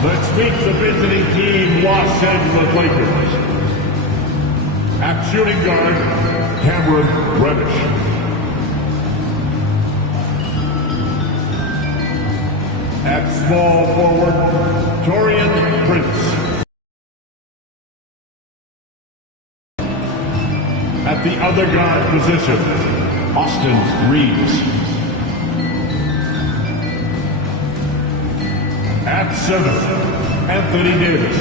Let's meet the visiting team, Los Angeles Lakers. At shooting guard, Cameron Reddish. At small forward, Torian Prince. At the other guard position, Austin Reeves. At center, Anthony Davis.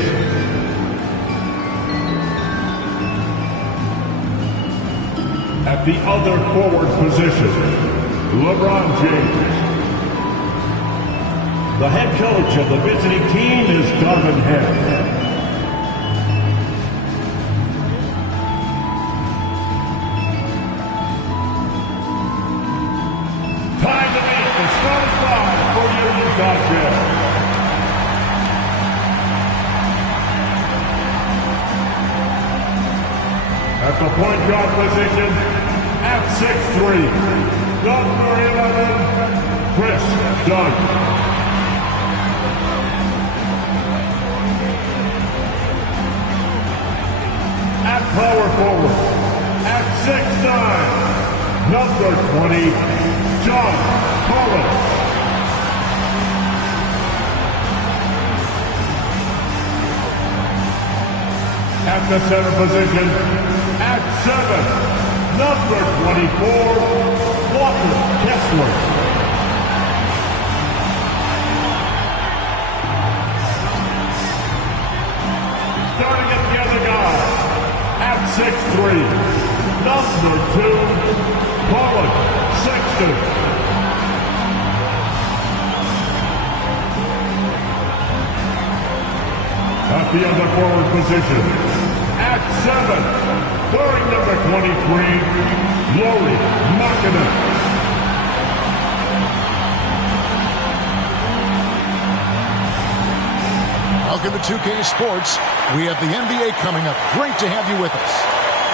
At the other forward position, LeBron James. The head coach of the visiting team is Darvin Ham. Time to meet the starting five for your Utah Jazz. At the point guard position, at 6'3", number 11, Chris Dunn. At power forward, at 6'9", number 20, John Collins. At the center position, at 7, number 24, Walker Kessler. Starting at the other guy, at 6'3", number 2, Colin Sexton. At the other forward position, at 7, wearing number 23, Lauri Markkanen. Welcome to 2K Sports. We have the NBA coming up. Great to have you with us.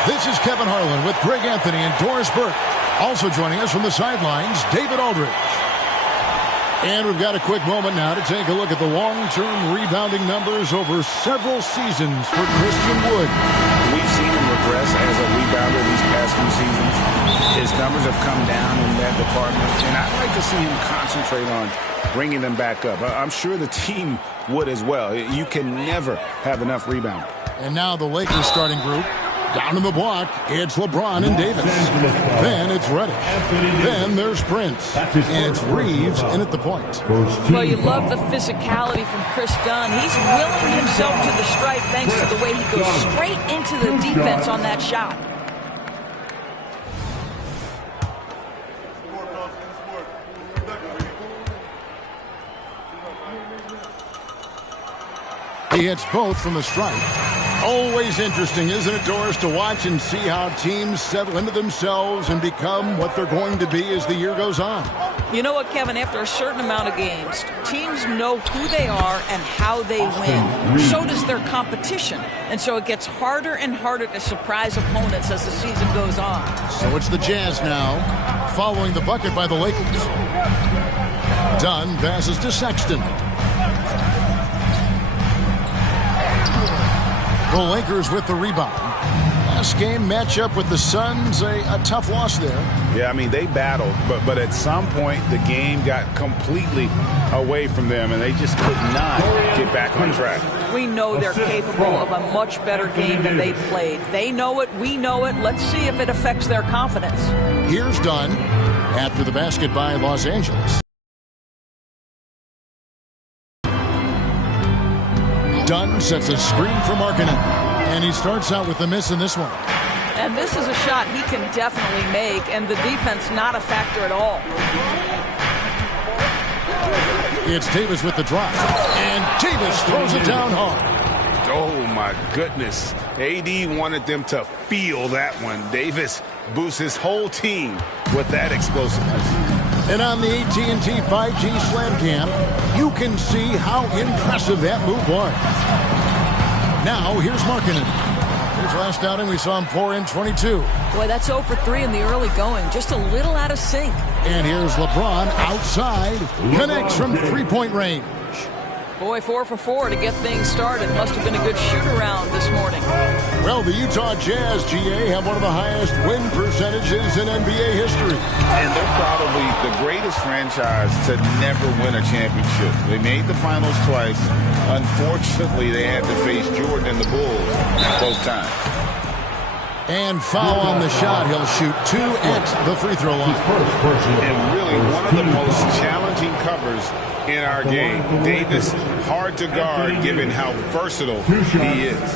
This is Kevin Harlan with Greg Anthony and Doris Burke. Also joining us from the sidelines, David Aldridge. And we've got a quick moment now to take a look at the long-term rebounding numbers over several seasons for Christian Wood. We've seen him regress as a rebounder these past few seasons. His numbers have come down in that department, and I'd like to see him concentrate on bringing them back up. I'm sure the team would as well. You can never have enough rebound. And now the Lakers starting group. Down in the block, it's LeBron and Davis. Then it's Reddish. Then there's Prince. It's Reeves in at the point. Well, you love the physicality from Chris Dunn. He's willing himself to the strike thanks to the way he goes straight into the defense on that shot. He hits both from the strike. Always interesting, isn't it, Doris, to watch and see how teams settle into themselves and become what they're going to be as the year goes on. You know what, Kevin? After a certain amount of games, teams know who they are and how they win. So does their competition. And so it gets harder and harder to surprise opponents as the season goes on. So it's the Jazz now, following the bucket by the Lakers. Dunn passes to Sexton. The Lakers with the rebound. Last game matchup with the Suns, a tough loss there. Yeah, I mean, they battled, but at some point the game got completely away from them, and they just could not get back on track. We know they're capable of a much better game than they played. They know it, we know it. Let's see if it affects their confidence. Here's Dunn after the basket by Los Angeles. Dunn sets a screen for Markkanen, and he starts out with a miss in this one. And this is a shot he can definitely make, and the defense not a factor at all. It's Davis with the drop, and Davis throws it down hard. Oh, my goodness. AD wanted them to feel that one. Davis boosts his whole team with that explosiveness. And on the AT&T 5G Slam Cam, you can see how impressive that move was. Now, here's Markkanen. His last outing, we saw him pour in 22. Boy, that's 0 for 3 in the early going. Just a little out of sync. And here's LeBron outside. Connects from three-point range. Boy, 4 for 4 to get things started. Must have been a good shoot-around this morning. Well, the Utah Jazz, GA, have one of the highest win percentages in NBA history. And they're probably the greatest franchise to never win a championship. They made the finals twice. Unfortunately, they had to face Jordan and the Bulls both times. And foul on the shot. He'll shoot 2 at the free throw line. And really one of the most challenging covers in our game. Davis, hard to guard given how versatile he is.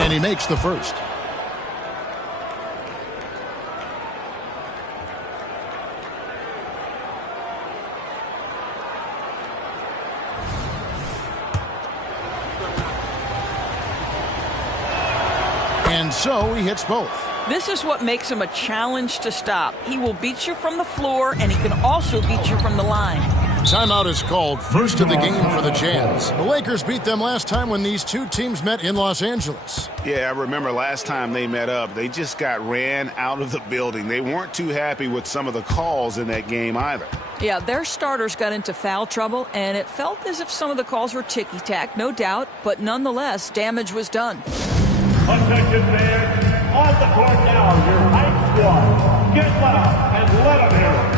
And he makes the first. And so he hits both. This is what makes him a challenge to stop. He will beat you from the floor, and he can also beat you from the line. Timeout is called. First of the game for the Jazz. The Lakers beat them last time when these two teams met in Los Angeles. Yeah, I remember last time they met up, they just got ran out of the building. They weren't too happy with some of the calls in that game either. Yeah, their starters got into foul trouble, and it felt as if some of the calls were ticky-tack, no doubt, but nonetheless, damage was done. Attention fans, on the court now, your hype squad. Get loud and let them hear it.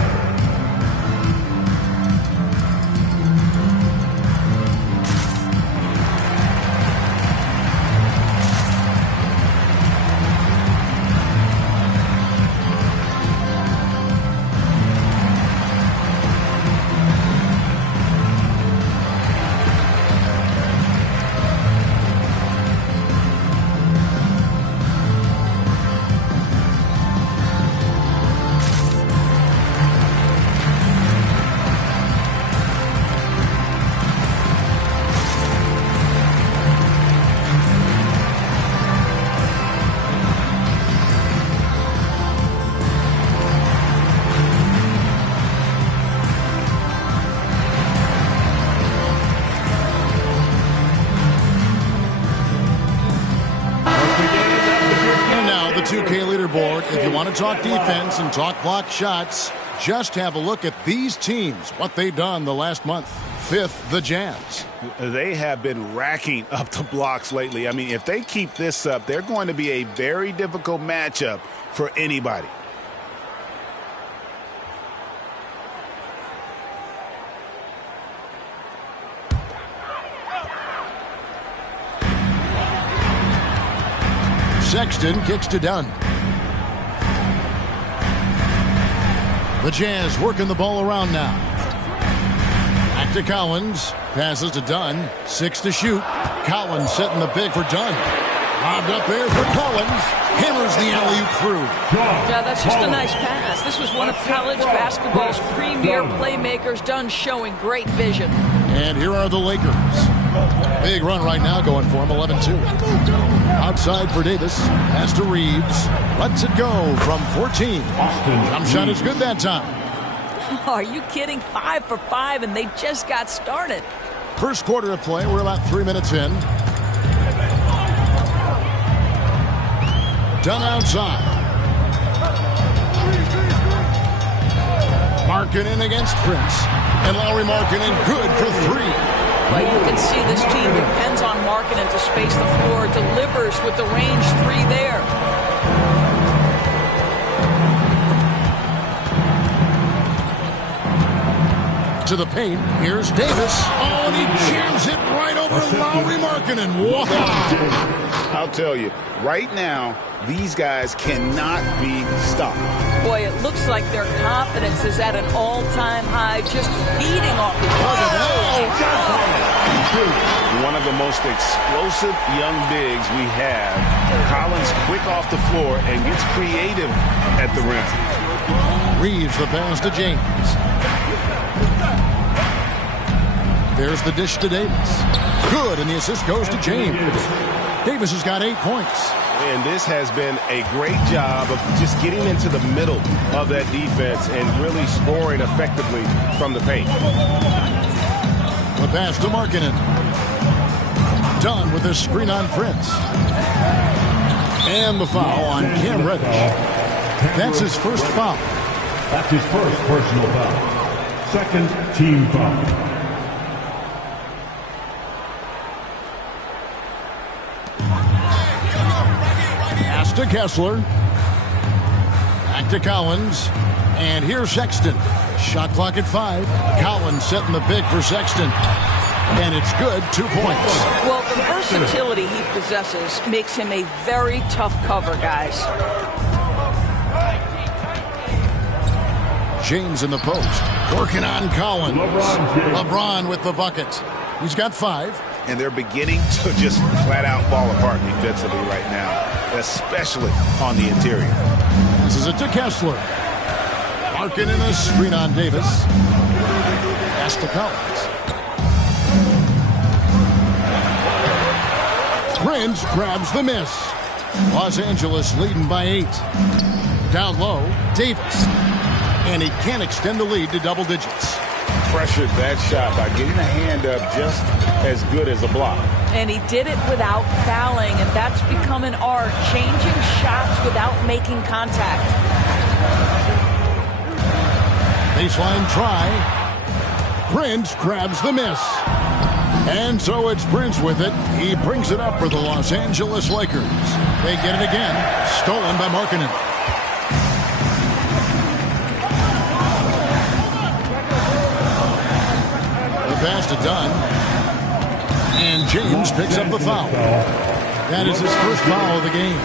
The 2K leaderboard. If you want to talk defense and talk block shots, just have a look at these teams, what they've done the last month. 5th, the Jazz. They have been racking up the blocks lately. I mean, if they keep this up, they're going to be a very difficult matchup for anybody. Sexton kicks to Dunn. The Jazz working the ball around now. Back to Collins. Passes to Dunn. 6 to shoot. Collins setting the big for Dunn. Lobbed up there for Collins. Hammers the alley-oop through. Yeah, that's just a nice pass. This was one of college basketball's premier playmakers. Dunn showing great vision. And here are the Lakers. Big run right now going for him, 11-2. Outside for Davis. Pass to Reeves. Lets it go from 14. Jump shot is good that time. Are you kidding? 5 for 5, and they just got started. First quarter of play. We're about 3 minutes in. Done outside. Markkanen against Prince. And Lowry Markkanen good for 3. Well, you can see this team depends on Markkanen to space the floor, delivers with the range 3 there. To the paint, here's Davis. Oh, and he jams it right over Lowry Markkanen. Wow. I'll tell you, right now, these guys cannot be stopped. Boy, it looks like their confidence is at an all-time high, just feeding off the One of the most explosive young bigs we have. Collins quick off the floor and gets creative at the rim. Reeves the pass to James. There's the dish to Davis. Good, and the assist goes to James. Davis has got 8 points. And this has been a great job of just getting into the middle of that defense and really scoring effectively from the paint. The pass to Markkanen. Dunn with a screen on Prince. And the foul on Cam Reddish. That's his first foul. That's his first personal foul. Second team foul. Pass to Kessler. Back to Collins. And here's Sexton. Shot clock at 5. Collins setting the pick for Sexton. And it's good, 2 points. Well, the versatility he possesses makes him a very tough cover, guys. James in the post. Working on Collins. LeBron with the bucket. He's got 5. And they're beginning to just flat out fall apart defensively right now, especially on the interior. This is it to Kessler. Larkin in a screen on Davis. Pass to Collins. Prince grabs the miss. Los Angeles leading by 8. Down low, Davis. And he can't extend the lead to double digits. Pressured that shot by getting a hand up just as good as a block. And he did it without fouling, and that's become an art, changing shots without making contact. Baseline try. Prince grabs the miss. And so it's Prince with it. He brings it up for the Los Angeles Lakers. They get it again. Stolen by Markkanen. The pass to Dunn. And James picks up the foul. That is his first foul of the game.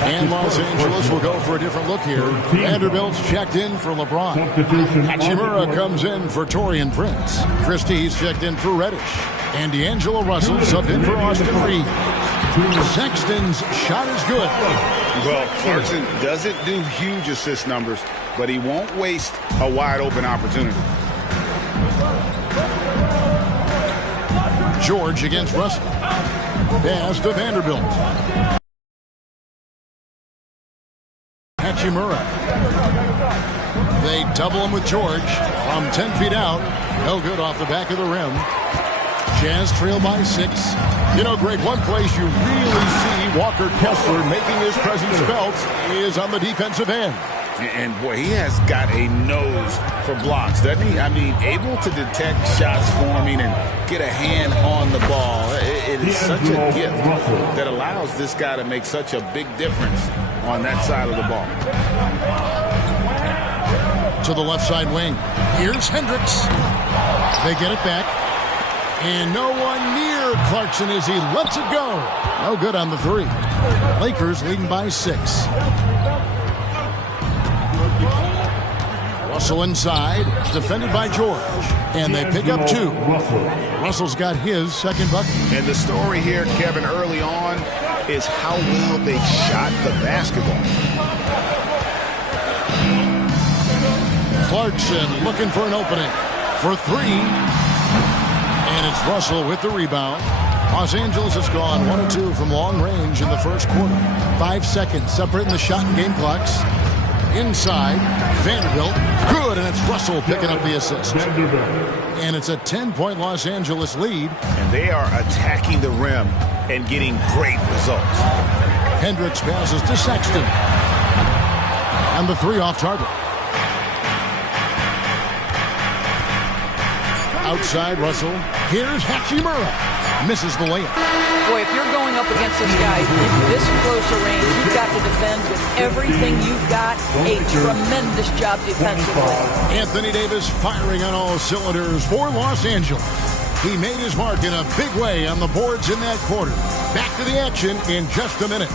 And Los Angeles will go for a different look here. Vanderbilt's checked in for LeBron. Hachimura comes in for Taurean Prince. Christie's checked in for Reddish. And D'Angelo Russell subbed in for Austin Reed. Sexton's shot is good. Well, Clarkson doesn't do huge assist numbers, but he won't waste a wide open opportunity. George against Russell. Pass to Vanderbilt. Hachimura. They double him with George from 10 feet out. No good off the back of the rim. Jazz trail by 6. You know, Greg, one place you really see Walker Kessler making his presence felt is on the defensive end. And boy, he has got a nose for blocks, doesn't he? I mean, able to detect shots forming and get a hand on the ball. It is such a gift that allows this guy to make such a big difference on that side of the ball. To the left side wing. Here's Hendricks. They get it back. And no one near Clarkson as he lets it go. No good on the 3. Lakers leading by 6. Russell inside, defended by George. And they pick up 2. Russell's got his second bucket. And the story here, Kevin, early on is how well they shot the basketball. Clarkson looking for an opening for 3. And it's Russell with the rebound. Los Angeles has gone 1 of 2 from long range in the first quarter. 5 seconds separating the shot and game clocks. Inside, Vanderbilt. Good, and it's Russell picking up the assist. And it's a 10-point Los Angeles lead. And they are attacking the rim and getting great results. Hendricks passes to Sexton. And the 3 off target. Outside Russell. Here's Hachimura. Misses the layup. Boy, if you're going up against this guy in this close a range, you've got to defend with everything you've got. A tremendous job defensively. Anthony Davis firing on all cylinders for Los Angeles. He made his mark in a big way on the boards in that quarter. Back to the action in just a minute.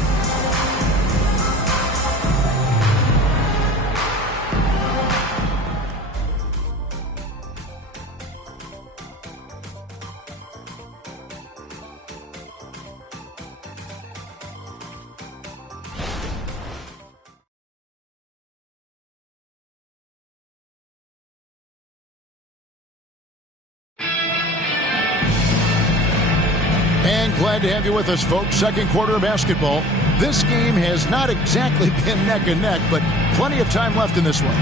Glad to have you with us, folks. Second quarter of basketball. This game has not exactly been neck and neck, but plenty of time left in this one.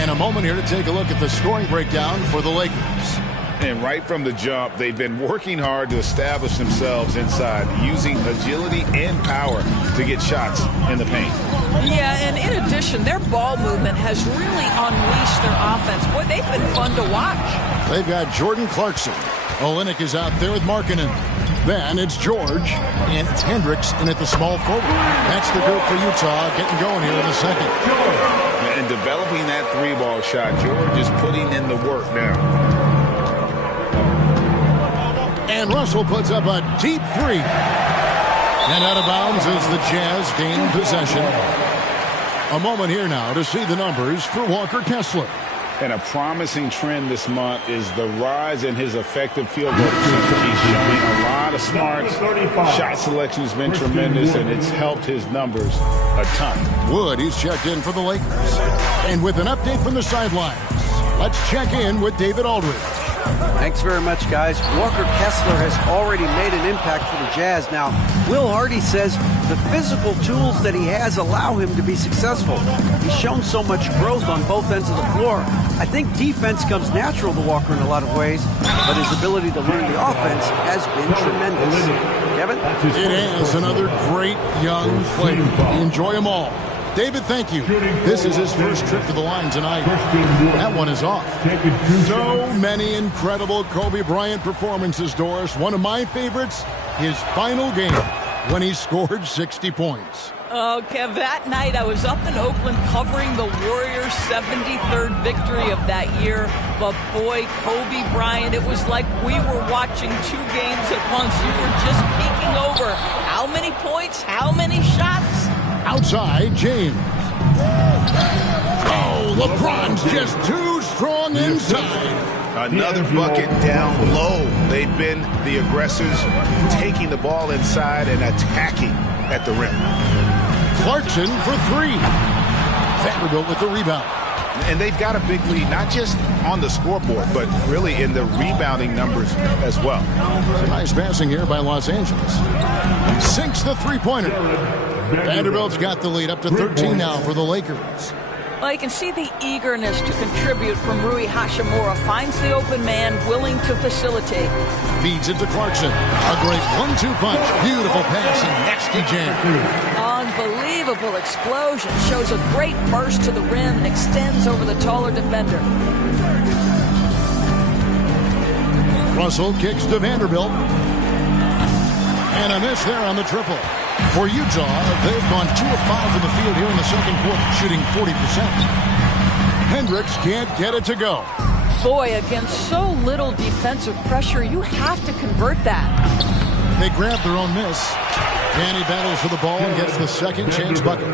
And a moment here to take a look at the scoring breakdown for the Lakers. And right from the jump, they've been working hard to establish themselves inside, using agility and power to get shots in the paint. Yeah, and in addition, their ball movement has really unleashed their offense. Boy, they've been fun to watch. They've got Jordan Clarkson. Olynyk is out there with Markkanen. Then it's George, and it's Hendricks in at the small forward. That's the group for Utah getting going here in the second. And developing that three-ball shot, George is putting in the work now. And Russell puts up a deep three. And out of bounds as the Jazz gain possession. A moment here now to see the numbers for Walker Kessler. And a promising trend this month is the rise in his effective field goal percentage. He's showing a lot of smarts. Shot selection has been tremendous, and it's helped his numbers a ton. Wood, he's checked in for the Lakers. And with an update from the sidelines, let's check in with David Aldridge. Thanks very much, guys. Walker Kessler has already made an impact for the Jazz. Now, Will Hardy says the physical tools that he has allow him to be successful. He's shown so much growth on both ends of the floor. I think defense comes natural to Walker in a lot of ways, but his ability to learn the offense has been tremendous. Kevin? It is another great young player. Enjoy them all. David, thank you. This is his first trip to the line tonight. That one is off. So many incredible Kobe Bryant performances, Doris. One of my favorites, his final game when he scored 60 points. Oh, Kev, that night I was up in Oakland covering the Warriors' 73rd victory of that year. But boy, Kobe Bryant, it was like we were watching two games at once. You were just peeking over. How many points? How many shots? Outside, James. Oh, LeBron's just too strong inside. Another bucket down low. They've been the aggressors, taking the ball inside and attacking at the rim. Clarkson for three. Vanderbilt with the rebound. And they've got a big lead, not just on the scoreboard, but really in the rebounding numbers as well. It's a nice passing here by Los Angeles. Sinks the three-pointer. Vanderbilt's got the lead up to 13 now for the Lakers. Well, you can see the eagerness to contribute from Rui Hachimura. Finds the open man, willing to facilitate. Feeds it to Clarkson. A great 1-2 punch. Beautiful pass and nasty jam. Unbelievable explosion. Shows a great burst to the rim and extends over the taller defender. Russell kicks to Vanderbilt. And a miss there on the triple. For Utah, they've gone 2 of 5 from the field here in the second quarter, shooting 40%. Hendricks can't get it to go. Boy, against so little defensive pressure, you have to convert that. They grab their own miss. Danny battles for the ball and gets the second chance bucket.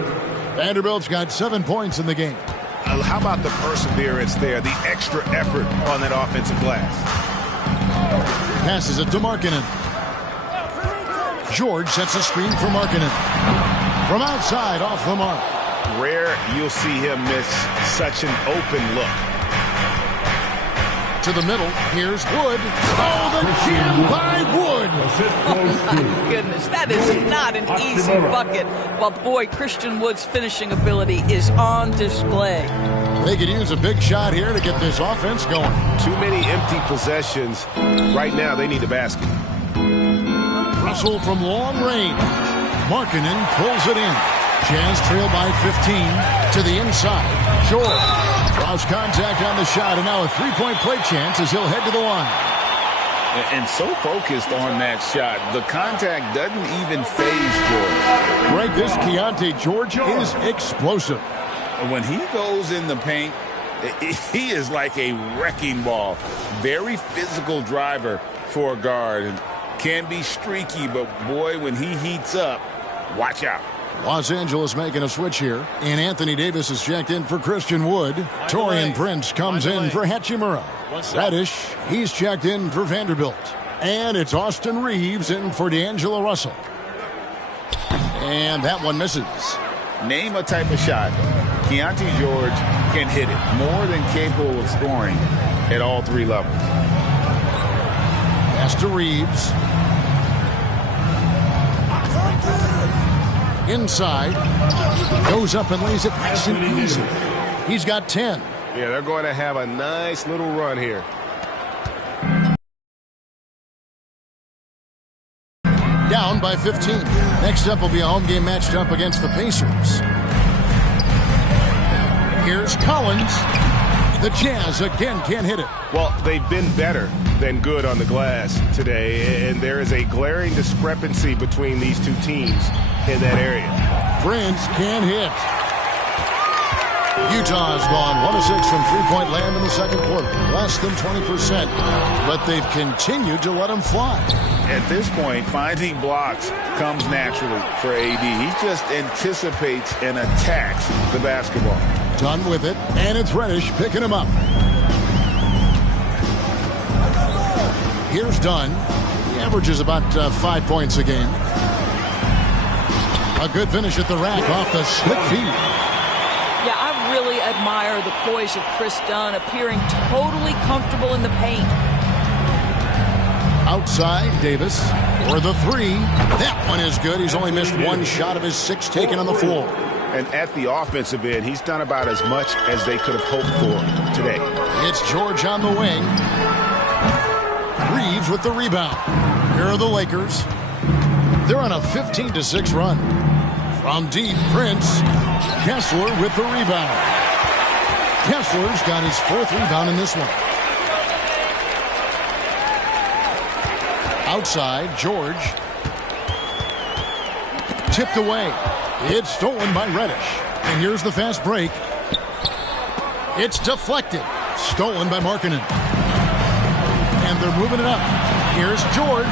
Vanderbilt's got 7 points in the game. How about the perseverance there, the extra effort on that offensive glass? Passes it to Markkanen. George sets a screen for Markkanen. From outside, off the mark. Rare you'll see him miss such an open look. To the middle, here's Wood. Oh, the jam by Wood. Oh, my goodness, that is not an easy bucket. Well, boy, Christian Wood's finishing ability is on display. They could use a big shot here to get this offense going. Too many empty possessions. Right now, they need a basket. Russell from long range. Markkanen pulls it in. Jazz trail by 15 to the inside. George draws contact on the shot, and now a three-point play chance as he'll head to the line. And so focused on that shot, the contact doesn't even faze George. Greg, this Keontae George is explosive. When he goes in the paint, he is like a wrecking ball. Very physical driver for a guard. Can be streaky, but boy, when he heats up, watch out. Los Angeles making a switch here, and Anthony Davis is checked in for Christian Wood. Torian Prince comes in for Hachimura. Reddish, he's checked in for Vanderbilt. And it's Austin Reeves in for D'Angelo Russell. And that one misses. Name a type of shot. Keontae George can hit it, more than capable of scoring at all three levels. Pass to Reeves. Inside. Goes up and lays it nice and easy. He's got 10. Yeah, they're going to have a nice little run here. down by 15. Next up will be a home game matched up against the Pacers. Here's Collins. The Jazz again can't hit it. Well, they've been better than good on the glass today, and there is a glaring discrepancy between these two teams in that area. Prince can't hit. Utah's gone 1 of 6 from three-point land in the second quarter. Less than 20%, but they've continued to let them fly. At this point, finding blocks comes naturally for AD. He just anticipates and attacks the basketball. Done with it, and it's Reddish picking him up. Here's Dunn. He averages about 5 points a game. A good finish at the rack off the slick feed. Yeah, I really admire the poise of Chris Dunn, appearing totally comfortable in the paint. Outside, Davis for the three. That one is good. He's only missed one shot of his 6 taken on the floor. And at the offensive end, he's done about as much as they could have hoped for today. It's George on the wing. Reeves with the rebound. Here are the Lakers. They're on a 15-6 run. From deep, Prince. Kessler with the rebound. Kessler's got his 4th rebound in this one. Outside, George. Tipped away. It's stolen by Reddish. And here's the fast break. It's deflected. Stolen by Markkanen. And they're moving it up. Here's George.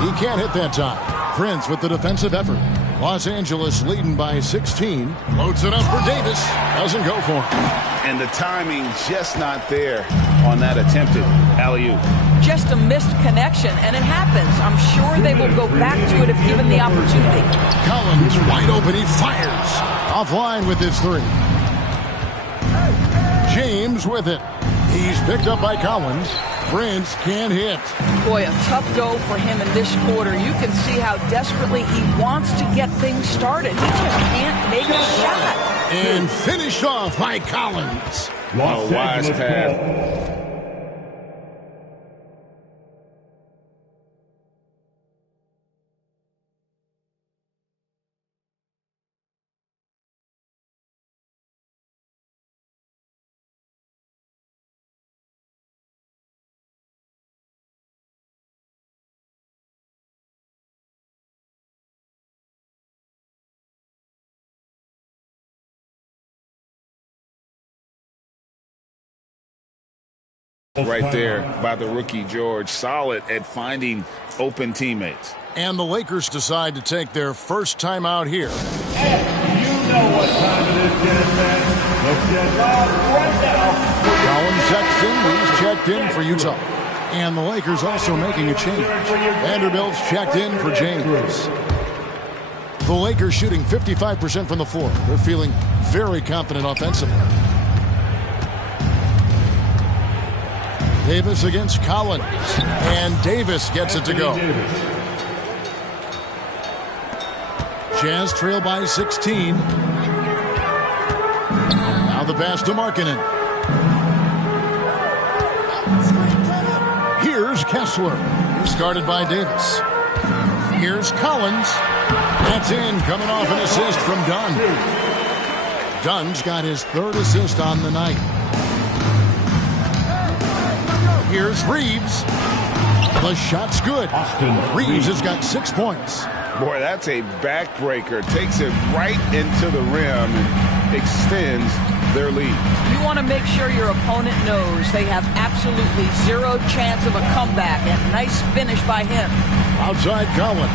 He can't hit that time. Prince with the defensive effort. Los Angeles leading by 16. Loads it up for Davis. Doesn't go for him. And the timing just not there on that attempted alley-oop. Just a missed connection, and it happens. I'm sure they will go back to it if given the opportunity. Collins wide open. He fires. Offline with his 3. James with it. He's picked up by Collins. Prince can't hit. Boy, a tough go for him in this quarter. You can see how desperately he wants to get things started. He just can't make a shot. And finished off by Collins. A wise pass. Right there by the rookie George. Solid at finding open teammates. And the Lakers decide to take their first time out here. And you know what time it is, Jazz fans. Let's get on right now. Collins checks in. He's checked in for Utah. And the Lakers also making a change. Vanderbilt's checked in for James. The Lakers shooting 55% from the floor. They're feeling very confident offensively. Davis against Collins. And Davis gets it to go. Jazz trail by 16. Now the pass to Markkanen. Here's Kessler. He's guarded by Davis. Here's Collins. That's in, coming off an assist from Dunn. Dunn's got his 3rd assist on the night. Here's Reeves. The shot's good. Reeves has got 6 points. Boy, that's a backbreaker. Takes it right into the rim and extends their lead. You want to make sure your opponent knows they have absolutely 0 chance of a comeback. And nice finish by him. Outside Collins.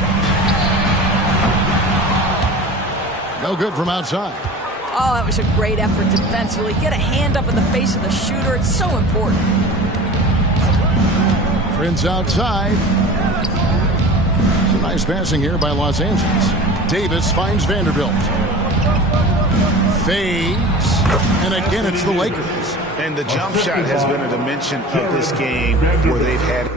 No good from outside. Oh, that was a great effort defensively. Get a hand up in the face of the shooter. It's so important. Prince outside. Some nice passing here by Los Angeles. Davis finds Vanderbilt. Fades. And again, it's the Lakers. And the jump shot has been a dimension of this game where they've had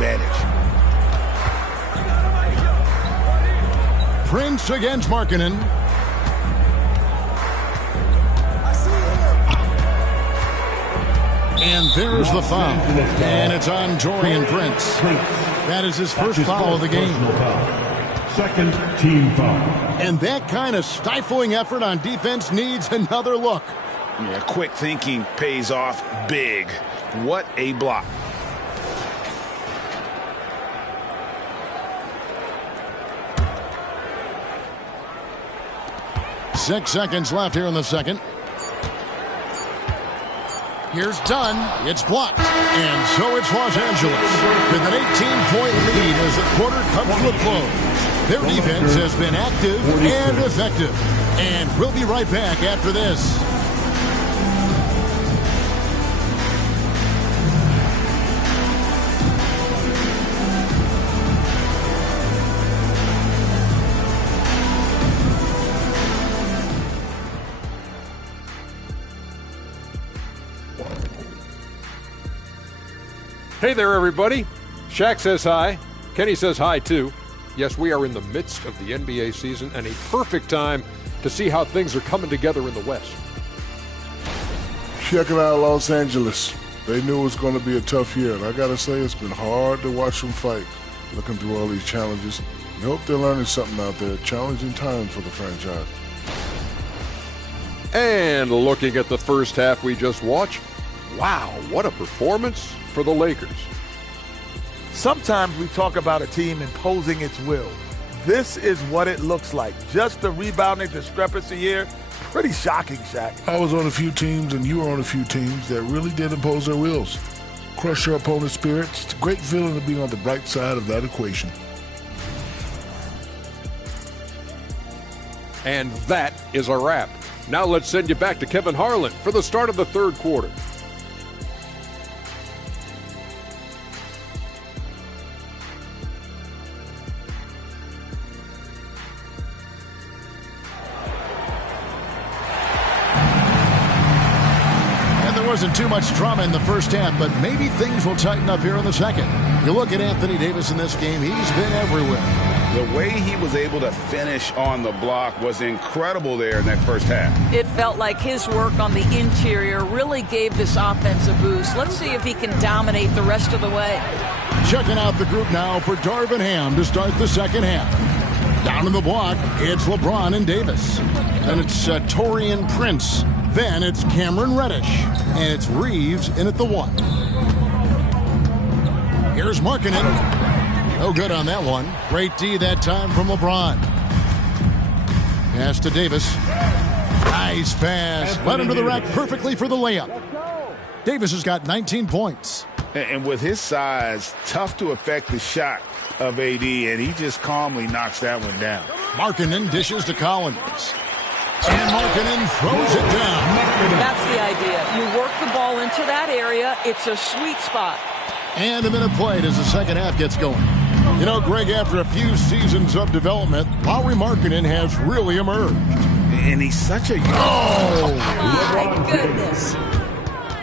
advantage. Prince against Markkanen. And there's the foul. And it's on Taurean Prince. That is his first foul of the game. Second team foul. And that kind of stifling effort on defense needs another look. Yeah, quick thinking pays off big. What a block. Six seconds left here in the second. Here's Dunn. It's blocked. And so it's Los Angeles with an 18-point lead as the quarter comes to a close. Their defense has been active and effective. And we'll be right back after this. Hey there, everybody. Shaq says hi. Kenny says hi, too. Yes, we are in the midst of the NBA season and a perfect time to see how things are coming together in the West. Checking out Los Angeles. They knew it was going to be a tough year, and I got to say it's been hard to watch them fight, looking through all these challenges. I hope they're learning something out there. Challenging times for the franchise. And looking at the first half we just watched, wow, what a performance for the Lakers. Sometimes we talk about a team imposing its will. This is what it looks like. Just the rebounding discrepancy here. Pretty shocking, Shaq. I was on a few teams, and you were on a few teams that really did impose their wills. Crush your opponent's spirits. It's a great feeling to be on the bright side of that equation. And that is a wrap. Now let's send you back to Kevin Harlan for the start of the third quarter. Wasn't too much drama in the first half, but maybe things will tighten up here in the second. You look at Anthony Davis in this game, he's been everywhere. The way he was able to finish on the block was incredible there in that first half. It felt like his work on the interior really gave this offense a boost. Let's see if he can dominate the rest of the way. Checking out the group now for Darvin Ham to start the second half. Down in the block, it's LeBron and Davis. Then it's Taurean Prince. Then it's Cameron Reddish. And it's Reeves in at the one. Here's Markkanen. No good on that one. Great D that time from LeBron. Pass to Davis. Nice pass. Led him to the rack perfectly for the layup. Davis has got 19 points. And with his size, tough to affect the shot of AD, and he just calmly knocks that one down. Markkanen dishes to Collins. And Markkanen throws it down. That's the idea. You work the ball into that area. It's a sweet spot. And a minute played as the second half gets going. You know, Greg, after a few seasons of development, Lauri Markkanen has really emerged. And he's such a young... Oh, my goodness.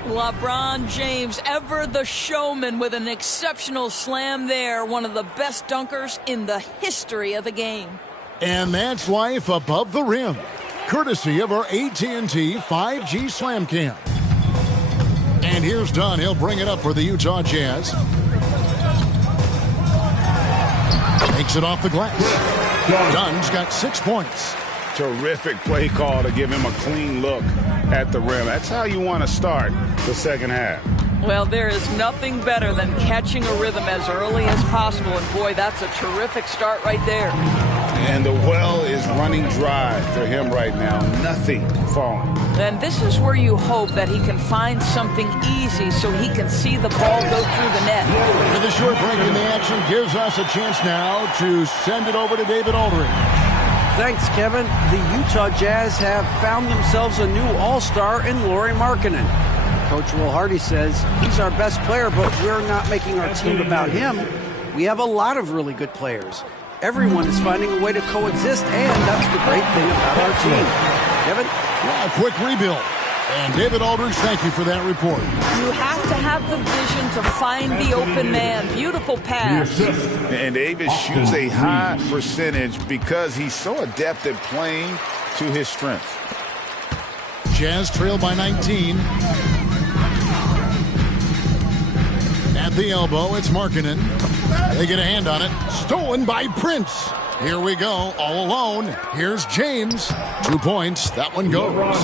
LeBron James, ever the showman, with an exceptional slam there. One of the best dunkers in the history of the game. And that's life above the rim, courtesy of our AT&T 5G Slam Cam. And here's Dunn. He'll bring it up for the Utah Jazz. Takes it off the glass. Dunn's got 6 points. Terrific play call to give him a clean look at the rim. That's how you want to start the second half. Well, there is nothing better than catching a rhythm as early as possible. And, boy, that's a terrific start right there. And the well is running dry for him right now. Nothing falling. And this is where you hope that he can find something easy so he can see the ball go through the net. And the short break in the action gives us a chance now to send it over to David Aldridge. Thanks, Kevin. The Utah Jazz have found themselves a new all-star in Lauri Markkanen. Coach Will Hardy says he's our best player, but we're not making our team about him. We have a lot of really good players. Everyone is finding a way to coexist, and that's the great thing about our team. Kevin? Yeah, a quick rebuild. And David Aldridge, thank you for that report. You have to have the vision to find the open man. Beautiful pass. And Davis shoots a high percentage because he's so adept at playing to his strengths. Jazz trail by 19. At the elbow, it's Markkanen. They get a hand on it. Stolen by Prince. Here we go, all alone. Here's James. 2 points. That one goes.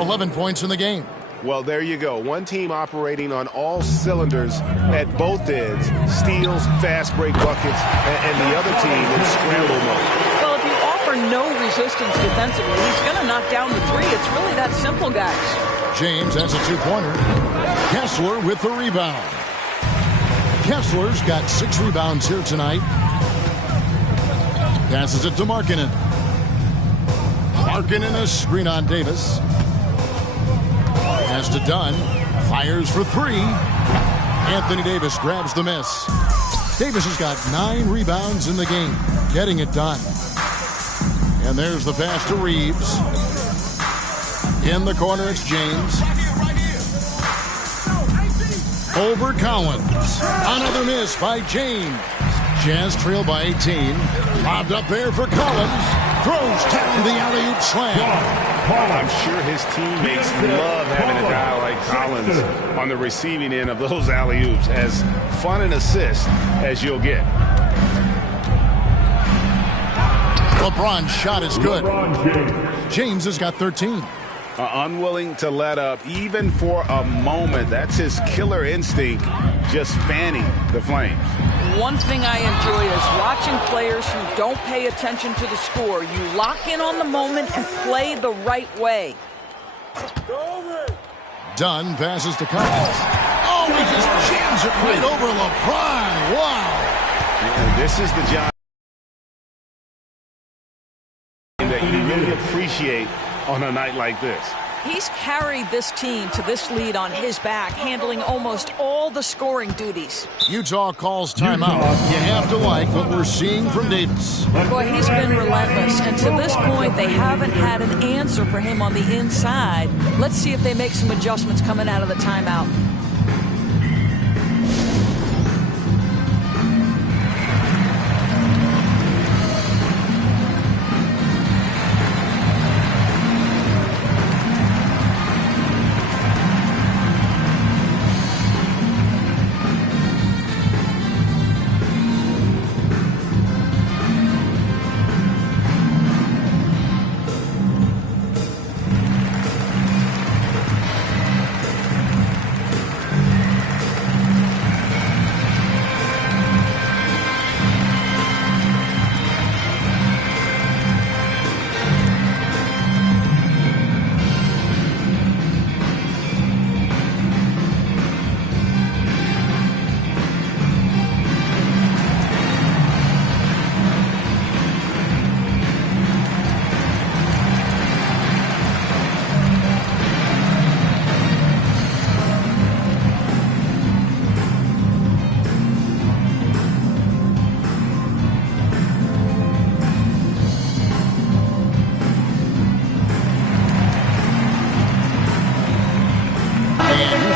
11 points in the game. Well, there you go. One team operating on all cylinders at both ends. Steals, fast break buckets, and the other team in scramble mode. Well, if you offer no resistance defensively, he's going to knock down the three. It's really that simple, guys. James has a 2-pointer. Kessler with the rebound. Kessler's got 6 rebounds here tonight. Passes it to Markkanen. Markkanen a screen on Davis. Pass to Dunn. Fires for 3. Anthony Davis grabs the miss. Davis has got 9 rebounds in the game. Getting it done. And there's the pass to Reeves. In the corner, it's James. Over Collins. Another miss by James. Jazz trail by 18. Lobbed up there for Collins. Throws down the alley-oop slam. I'm sure his teammates love having a guy like Collins on the receiving end of those alley-oops. As fun an assist as you'll get. LeBron's shot is good. James has got 13. Unwilling to let up even for a moment. That's his killer instinct, just fanning the flames. One thing I enjoy is watching players who don't pay attention to the score. You lock in on the moment and play the right way. Dunn passes to Collins. Oh, he just jams it right over LeBron. Wow. And this is the job that you really appreciate on a night like this. He's carried this team to this lead on his back, handling almost all the scoring duties. Utah calls timeout. You have to like what we're seeing from Davis. Boy, he's been relentless, and to this point, they haven't had an answer for him on the inside. Let's see if they make some adjustments coming out of the timeout.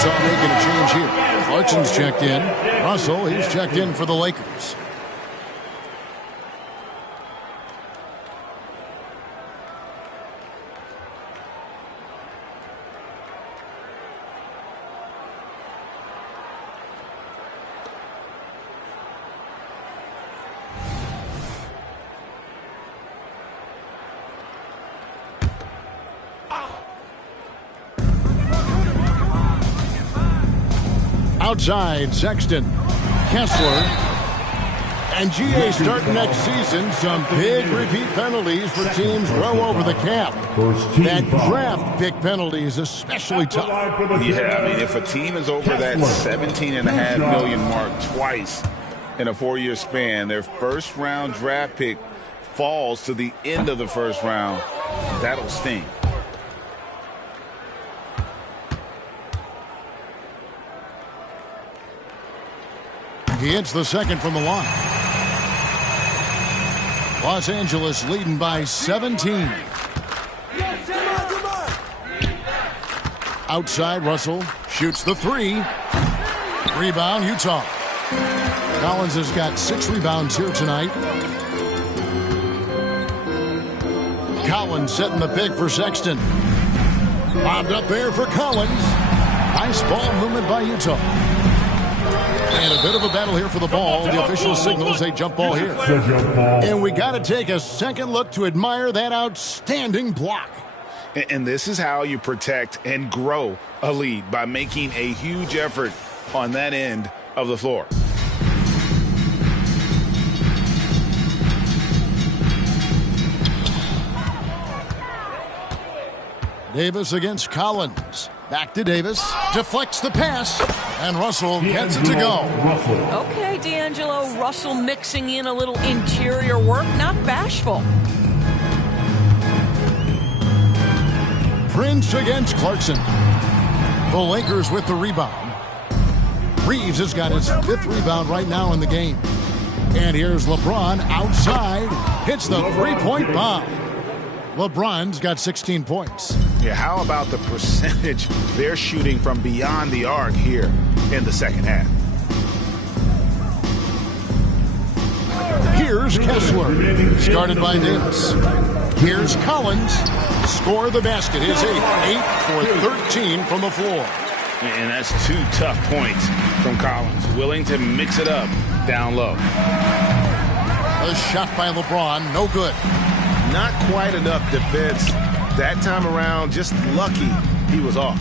Making a change here. Clarkson's checked in. Russell, he's checked in for the Lakers. Outside, Sexton, Kessler, and GA starting next season. Some big repeat penalties for teams well over the cap. That draft pick penalty is especially tough. Yeah, I mean, if a team is over that $17.5 million mark twice in a 4-year span, their first-round draft pick falls to the end of the first round. That'll sting. He hits the second from the line. Los Angeles leading by 17. Outside, Russell shoots the three. Rebound, Utah. Collins has got 6 rebounds here tonight. Collins setting the pick for Sexton. Bobbed up there for Collins. Nice ball movement by Utah. And a bit of a battle here for the ball. The official signals a jump ball here. And we got to take a second look to admire that outstanding block. And this is how you protect and grow a lead, by making a huge effort on that end of the floor. Davis against Collins. Back to Davis. Deflects the pass. And Russell gets it to go. Okay, D'Angelo. Russell mixing in a little interior work. Not bashful. Prince against Clarkson. The Lakers with the rebound. Reeves has got his 5th rebound right now in the game. And here's LeBron outside. Hits the three-point bomb. LeBron's got 16 points. Yeah, how about the percentage they're shooting from beyond the arc here in the second half? Here's Kessler, started by Davis. Here's Collins. Score the basket. His 8 for 13 from the floor. And that's 2 tough points from Collins. Willing to mix it up down low. A shot by LeBron, no good. Not quite enough defense that time around. Just lucky he was off.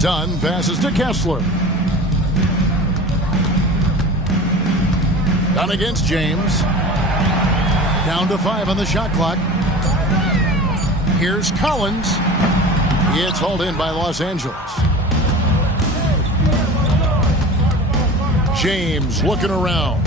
Dunn passes to Kessler. Dunn against James. Down to 5 on the shot clock. Here's Collins. It's hauled in by Los Angeles. James looking around.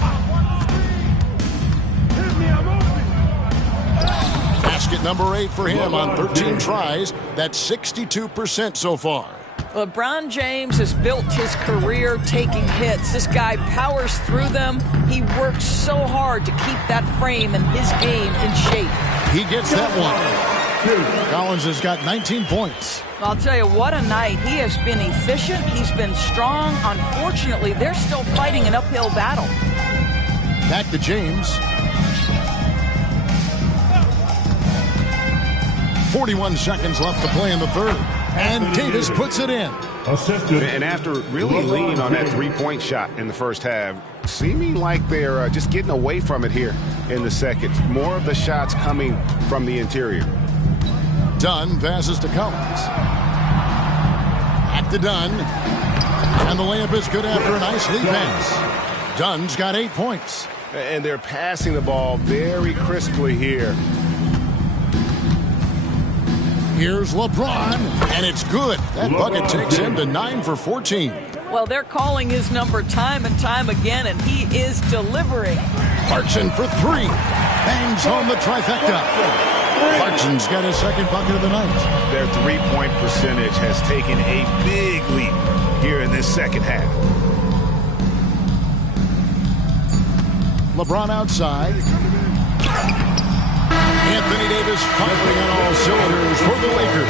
Basket number 8 for him on 13 tries. That's 62% so far. LeBron James has built his career taking hits. This guy powers through them. He works so hard to keep that frame and his game in shape. He gets that one. Collins has got 19 points. I'll tell you, what a night. He has been efficient. He's been strong. Unfortunately, they're still fighting an uphill battle. Back to James. 41 seconds left to play in the third. And Davis puts it in. And after really leaning on that three-point shot in the first half, seeming like they're just getting away from it here in the second. More of the shots coming from the interior. Dunn passes to Collins. Back to Dunn. And the layup is good after a nice lead pass. Dunn's got 8 points. And they're passing the ball very crisply here. Here's LeBron, and it's good. That bucket takes him to 9 for 14. Well, they're calling his number time and time again, and he is delivering. Clarkson for 3. Bangs home the trifecta. Clarkson's got his 2nd bucket of the night. Their three-point percentage has taken a big leap here in this second half. LeBron outside. Anthony Davis firing on all cylinders for the Lakers.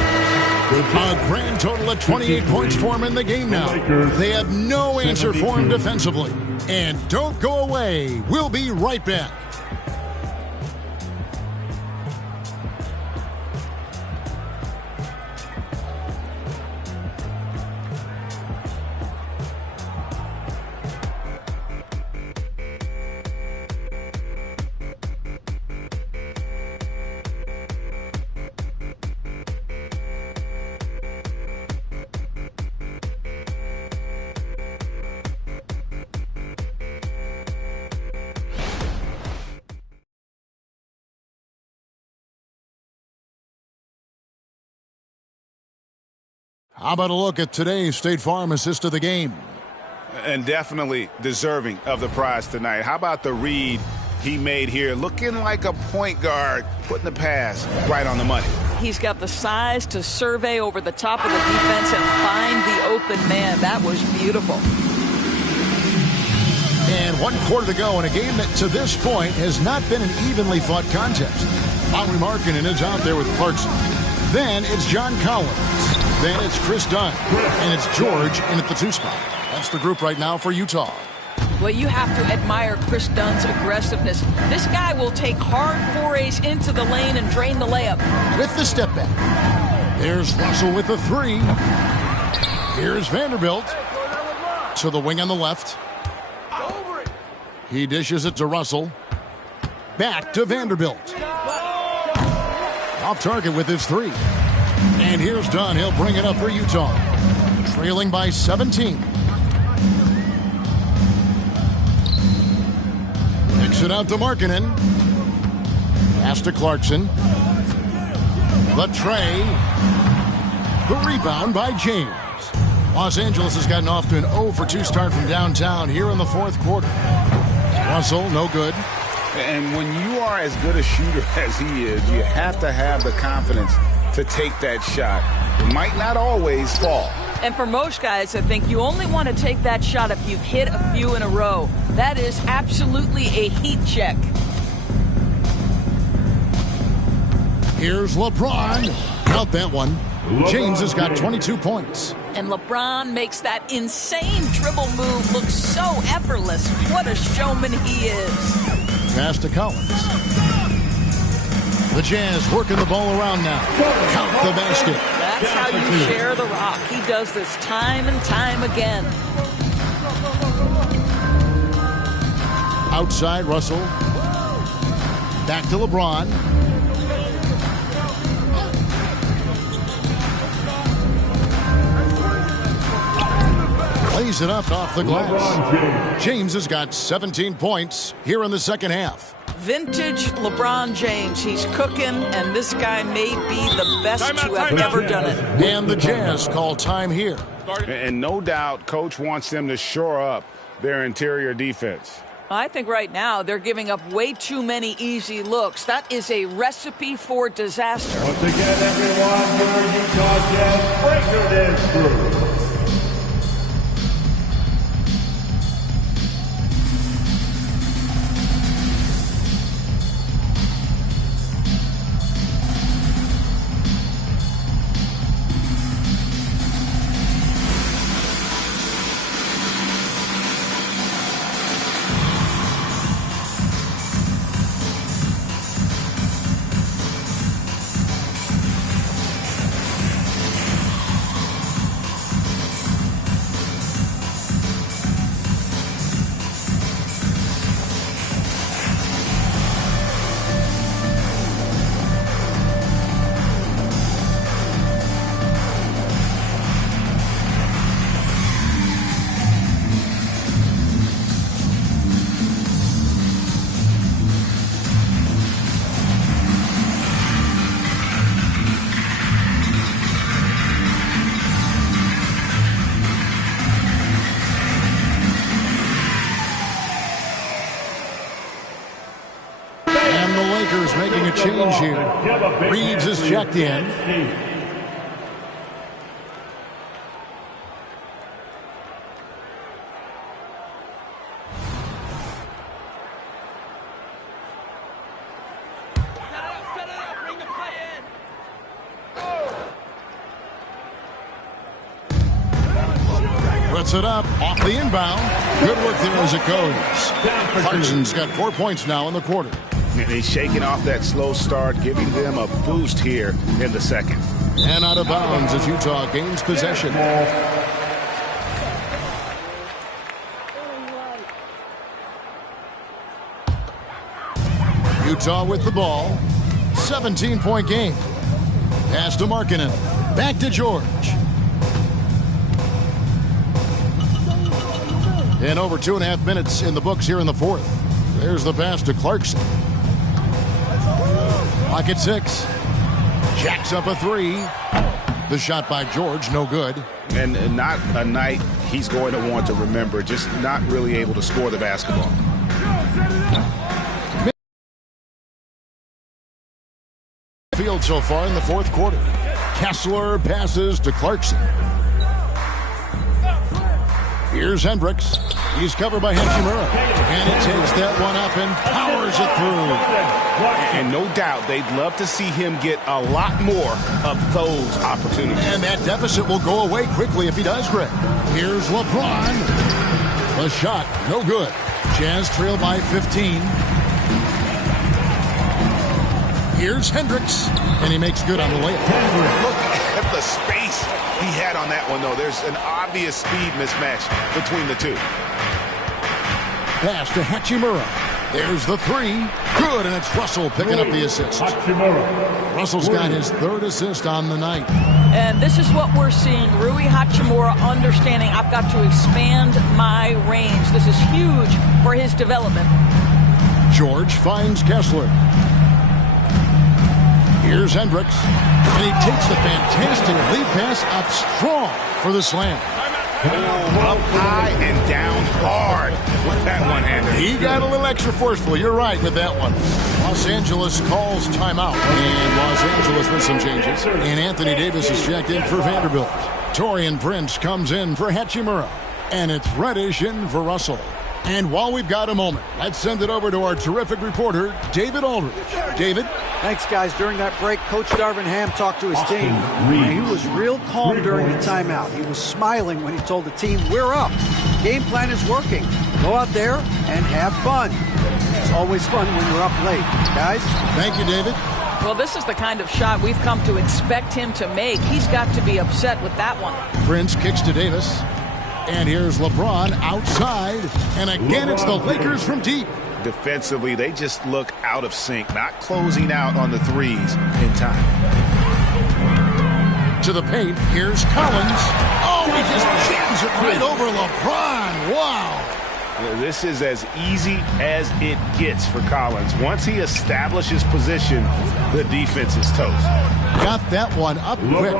A grand total of 28 points for him in the game now. They have no answer for him defensively. And don't go away. We'll be right back. How about a look at today's State Farm assist of the game? And definitely deserving of the prize tonight. How about the read he made here? Looking like a point guard, putting the pass right on the money. He's got the size to survey over the top of the defense and find the open man. That was beautiful. And 1 quarter to go in a game that to this point has not been an evenly fought contest. Lauri Markkanen is out there with Clarkson. Then it's John Collins. Then it's Chris Dunn. And it's George in at the 2 spot. That's the group right now for Utah. Well, you have to admire Chris Dunn's aggressiveness. This guy will take hard forays into the lane and drain the layup. With the step back. There's Russell with the 3. Here's Vanderbilt. To the wing on the left. He dishes it to Russell. Back to Vanderbilt. Off target with his 3. And here's Dunn. He'll bring it up for Utah. Trailing by 17. Kicks it out to Markkanen. Pass to Clarkson. The tray. The rebound by James. Los Angeles has gotten off to an 0 for 2 start from downtown here in the 4th quarter. Russell, no good. And when you are as good a shooter as he is, you have to have the confidence to take that shot. It might not always fall. And for most guys, I think you only want to take that shot if you've hit a few in a row. That is absolutely a heat check. Here's LeBron. Count that one. James has got 22 points. And LeBron makes that insane dribble move look so effortless. What a showman he is. Pass to Collins. The Jazz working the ball around now. Count the basket. That's how you share the rock. He does this time and time again. Outside, Russell. Back to LeBron. Lays it up off the glass. James has got 17 points here in the second half. Vintage LeBron James. He's cooking, and this guy may be the best to have ever done it. And the Jazz call time here. And no doubt, Coach wants them to shore up their interior defense. I think right now they're giving up way too many easy looks. That is a recipe for disaster. Once again, everyone, your Utah Jazz breaker dance crew. Making a change here. Reeves is checked in. Puts it up off the inbound. Good work there as it goes. Clarkson's got 4 points now in the quarter. And he's shaking off that slow start, giving them a boost here in the second. And out of bounds as Utah gains possession. Utah with the ball. 17-point game. Pass to Markkanen. Back to George. And over 2.5 minutes in the books here in the 4th. There's the pass to Clarkson. Clock at 6. Jacks up a 3. The shot by George, no good. And not a night he's going to want to remember, just not really able to score the basketball. Field so far in the 4th quarter. Kessler passes to Clarkson. Here's Hendricks. He's covered by Hachimura. And he takes that one up and powers it through. And no doubt they'd love to see him get a lot more of those opportunities. And that deficit will go away quickly if he does, Greg. Here's LeBron. The shot, no good. Jazz trail by 15. Here's Hendricks. And he makes good on the layup. Look at the space he had on that one, though. There's an obvious speed mismatch between the two. Pass to Hachimura. There's the three. Good, and it's Russell picking up the assist. Russell's got his third assist on the night. And this is what we're seeing. Rui Hachimura understanding I've got to expand my range. This is huge for his development. George finds Kessler. Here's Hendricks. And he takes the fantastic lead pass up strong for the slam. Up high and down hard with that one-hander. He got a little extra forceful. You're right with that one. Los Angeles calls timeout. And Los Angeles with some changes. And Anthony Davis is checked in for Vanderbilt. Taurean Prince comes in for Hachimura. And it's Reddish in for Russell. And while we've got a moment, let's send it over to our terrific reporter, David Aldridge. David? Thanks, guys. During that break, Coach Darvin Ham talked to his team. And he was real calm during the timeout. He was smiling when he told the team, we're up. Game plan is working. Go out there and have fun. It's always fun when you're up late. Guys? Thank you, David. Well, this is the kind of shot we've come to expect him to make. He's got to be upset with that one. Prince kicks to Davis. And here's LeBron outside. And again, it's the Lakers from deep. Defensively, they just look out of sync, not closing out on the threes in time. To the paint, here's Collins. Oh, he just jams it right over LeBron. Wow. This is as easy as it gets for Collins. Once he establishes position, the defense is toast. Got that one up quick.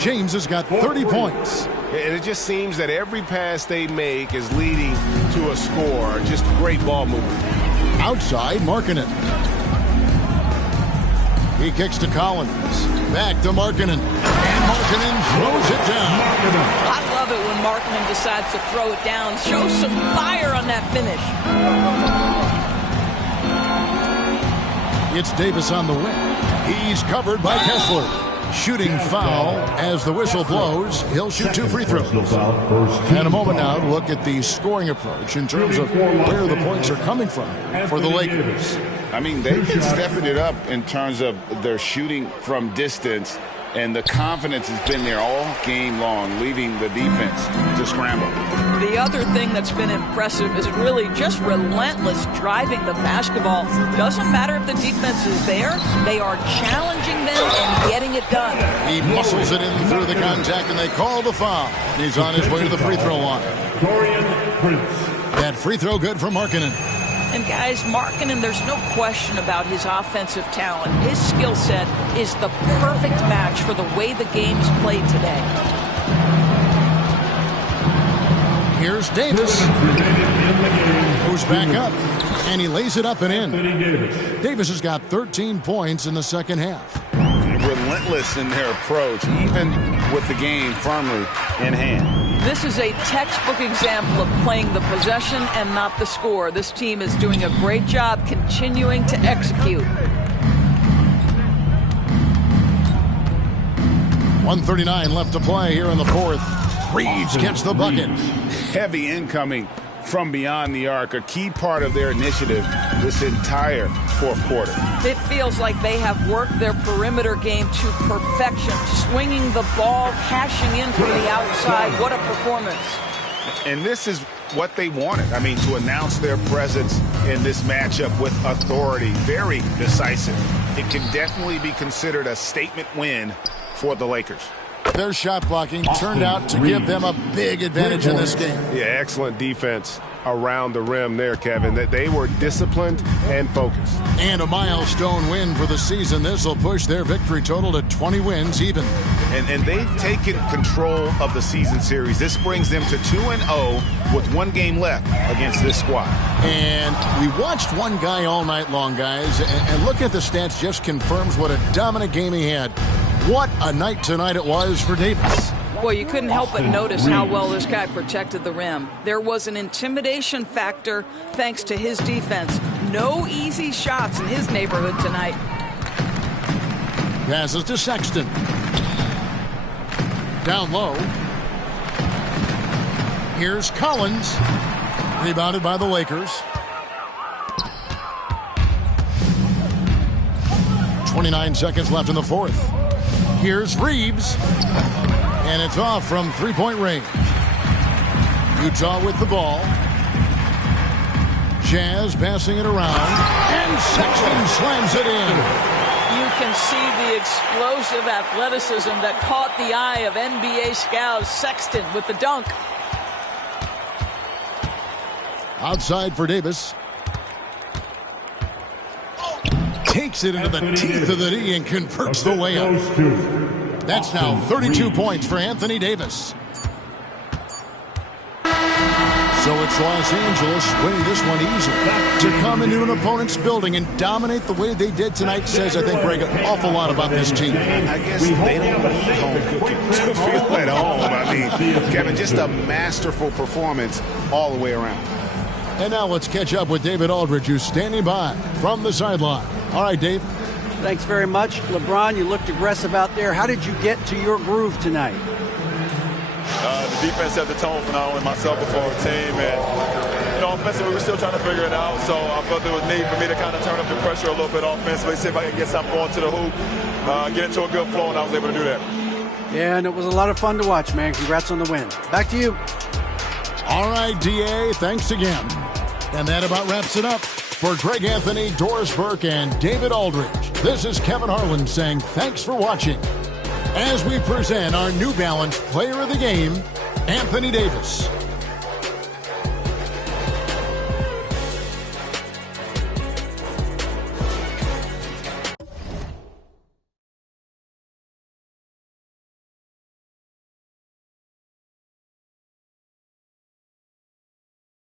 James has got 30 points. And it just seems that every pass they make is leading to a score. Just great ball movement. Outside, Markkanen. He kicks to Collins. Back to Markkanen. And Markkanen throws it down. I love it when Markkanen decides to throw it down. Show some fire on that finish. It's Davis on the wing. He's covered by Kessler. Shooting foul as the whistle blows. He'll shoot 2 free throws. And a moment now to look at the scoring approach in terms of where the points are coming from for the Lakers. I mean, they've been stepping it up in terms of their shooting from distance, and the confidence has been there all game long, leaving the defense to scramble. The other thing that's been impressive is really just relentless driving the basketball. Doesn't matter if the defense is there, they are challenging them and getting it done. He muscles it in through the contact, and they call the foul. He's on his way to the free throw line. Taurean Prince. That free throw good for Markkanen. And guys, Markkanen, there's no question about his offensive talent. His skill set is the perfect match for the way the game is played today. Here's Davis. Who's back up. And he lays it up and in. Davis has got 13 points in the second half. Relentless in their approach, even with the game firmly in hand. This is a textbook example of playing the possession and not the score. This team is doing a great job continuing to execute. 1:39 left to play here in the fourth. Reeves gets the bucket. Heavy incoming from beyond the arc, a key part of their initiative this entire fourth quarter. It feels like they have worked their perimeter game to perfection, swinging the ball, cashing in from the outside. What a performance. And this is what they wanted. I mean, to announce their presence in this matchup with authority, very decisive. It can definitely be considered a statement win for the Lakers. Their shot blocking turned out to give them a big advantage in this game. Yeah, excellent defense around the rim there, Kevin. That they were disciplined and focused. And a milestone win for the season. This will push their victory total to 20 wins even. And they've taken control of the season series. This brings them to 2-0 with 1 game left against this squad. And we watched one guy all night long, guys. And looking at the stats just confirms what a dominant game he had. What a night tonight it was for Davis. Boy, you couldn't help but notice how well this guy protected the rim. There was an intimidation factor thanks to his defense. No easy shots in his neighborhood tonight. Passes to Sexton. Down low. Here's Collins. Rebounded by the Lakers. 29 seconds left in the fourth. Here's Reeves. And it's off from three-point range. Utah with the ball. Jazz passing it around. And Sexton slams it in. You can see the explosive athleticism that caught the eye of NBA scouts. Sexton with the dunk. Outside for Davis. Takes it into the teeth of the D and converts the layup. That's now 32 points for Anthony Davis. So it's Los Angeles winning this one easily. To come into an opponent's building and dominate the way they did tonight says, I think, Greg, an awful lot about this team. I guess they don't need home cooking to feel at home. I mean, Kevin, just a masterful performance all the way around. And now let's catch up with David Aldridge, who's standing by from the sideline. All right, Dave. Thanks very much. LeBron, you looked aggressive out there. How did you get to your groove tonight? The defense set the tone for not only myself but for our team. And, offensively, we're still trying to figure it out. So I felt there was need for me to kind of turn up the pressure a little bit offensively, see if I can get something going to the hoop, get into a good flow, and I was able to do that. Yeah, and it was a lot of fun to watch, man. Congrats on the win. Back to you. All right, DA, thanks again. And that about wraps it up. For Greg Anthony, Doris Burke, and David Aldridge, this is Kevin Harlan saying thanks for watching as we present our New Balance Player of the Game, Anthony Davis.